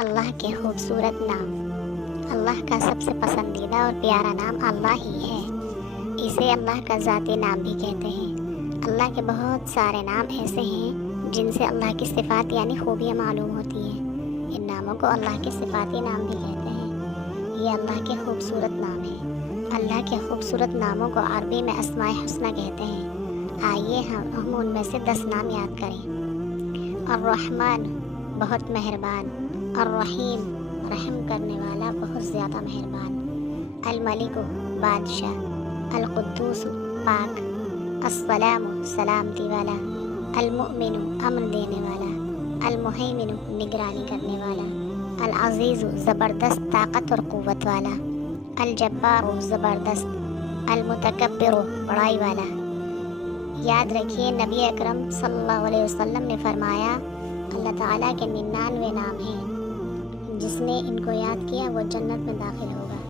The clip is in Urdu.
اللہ کے خوبصورت نام۔ اللہ کا سب سے پسندیدہ اور پیارا نام اللہ ہی ہے۔ اسے اللہ کا ذاتی نام بھی کہتے ہیں۔ اللہ کے بہت سارے نام ایسے ہیں جن سے اللہ کی صفات یعنی خوبیاں معلوم ہوتی ہیں۔ ان ناموں کو اللہ کے صفاتی نام بھی کہتے ہیں۔ یہ اللہ کے خوبصورت نام ہیں۔ اللہ کے خوبصورت ناموں کو عربی میں اسماء حسنی کہتے ہیں۔ آئیے ہم ان میں سے 10 نام یاد کریں۔ الرحمن بہت مہربان، الرحیم رحم کرنے والا بہت زیادہ مہربان، الملک بادشاہ، القدوس پاک، السلام سلامتی والا، المؤمن امن دینے والا، المہیمن نگرانی کرنے والا، العزیز زبردست طاقت اور قوت والا، الجبار زبردست، المتکبر بڑائی والا۔ یاد رکھیے نبی اکرم صلی اللہ علیہ وسلم نے فرمایا اللہ تعالیٰ کے 99 نام ہیں، جس نے ان کو یاد کیا وہ جنت میں داخل ہوگا۔